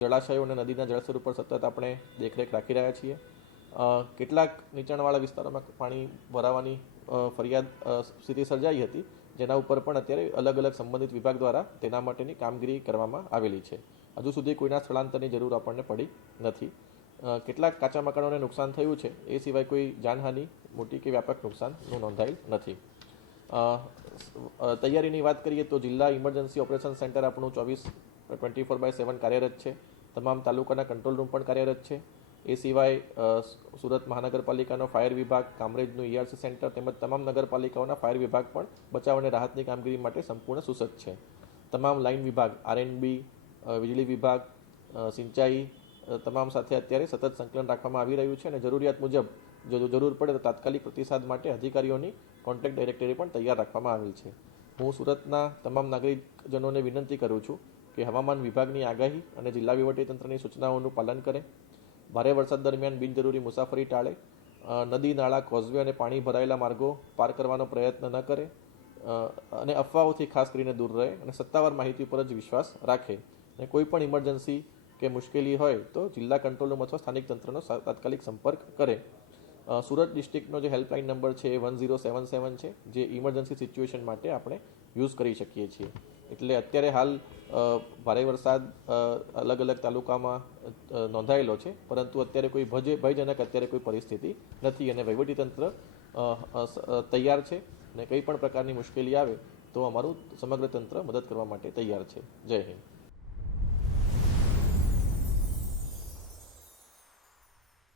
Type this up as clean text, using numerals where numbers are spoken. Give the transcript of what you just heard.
જળાશયો અને નદીના જળસ્તર ઉપર સતત આપણે દેખરેખ રાખી રહ્યા છીએ. કેટલાક નીચાણવાળા વિસ્તારોમાં પાણી ભરાવાની ફરિયાદ સ્થિતિ સર્જાઈ હતી, જેના ઉપર પણ અત્યારે અલગ અલગ સંબંધિત વિભાગ દ્વારા તેના માટેની કામગીરી કરવામાં આવેલી છે. હજુ સુધી કોઈના સ્થળાંતરની જરૂર આપણને પડી નથી. કેટલાક કાચા મકાનોને નુકસાન થયું છે, એ સિવાય કોઈ જાનહાનિ મોટી કે વ્યાપક નુકસાનનું નોંધાયેલ નથી. તૈયારીની વાત કરીએ તો જિલ્લા ઇમરજન્સી ઓપરેશન સેન્ટર આપણું 24/7 કાર્યરત છે. તમામ તાલુકાના કંટ્રોલ રૂમ પણ કાર્યરત છે. એ સિવાય સુરત મહાનગરપાલિકાનો ફાયર વિભાગ, કામરેજનું ERC સેન્ટર તેમજ તમામ નગરપાલિકાઓના ફાયર વિભાગ પણ બચાવ અને રાહતની કામગીરી માટે સંપૂર્ણ સુસજ્જ છે. તમામ લાઇન વિભાગ, R&B, વીજળી વિભાગ, સિંચાઈ તમામ સાથે અત્યારે સતત સંકલન રાખવામાં આવી રહ્યું છે અને જરૂરિયાત મુજબ જો જરૂર પડે તો તાત્કાલિક પ્રતિસાદ માટે અધિકારીઓની કોન્ટેક્ટ ડાયરેક્ટરી પણ તૈયાર રાખવામાં આવેલ છે. હું સુરતના તમામ નાગરિકજનોને વિનંતી કરું છું કે હવામાન વિભાગની આગાહી અને જિલ્લા વહીવટીતંત્રની સૂચનાઓનું પાલન કરે. ભારે વરસાદ દરમિયાન બિનજરૂરી મુસાફરી ટાળે. નદી, નાળા, કોઝવે અને પાણી ભરાયેલા માર્ગો પાર કરવાનો પ્રયત્ન ન કરે અને અફવાઓથી ખાસ કરીને દૂર રહે અને સત્તાવાર માહિતી પર જ વિશ્વાસ રાખે. અને કોઈ પણ ઇમરજન્સી કે મુશ્કેલી હોય તો જિલ્લા કંટ્રોલ રૂમ અથવા સ્થાનિક તંત્રનો તાત્કાલિક સંપર્ક કરે. સુરત ડિસ્ટ્રિક્ટનો જે હેલ્પલાઇન નંબર છે એ 1077 છે, જે ઇમરજન્સી સિચ્યુએશન માટે આપણે યુઝ કરી શકીએ છીએ. એટલે અત્યારે હાલ ભારે વરસાદ અલગ અલગ તાલુકામાં નોંધાયેલો છે, પરંતુ અત્યારે કોઈ ભયજનક અત્યારે કોઈ પરિસ્થિતિ નથી અને વહીવટીતંત્ર તૈયાર છે અને કંઈ પણ પ્રકારની મુશ્કેલી આવે તો અમારું સમગ્ર તંત્ર મદદ કરવા માટે તૈયાર છે. જય હિન્દ.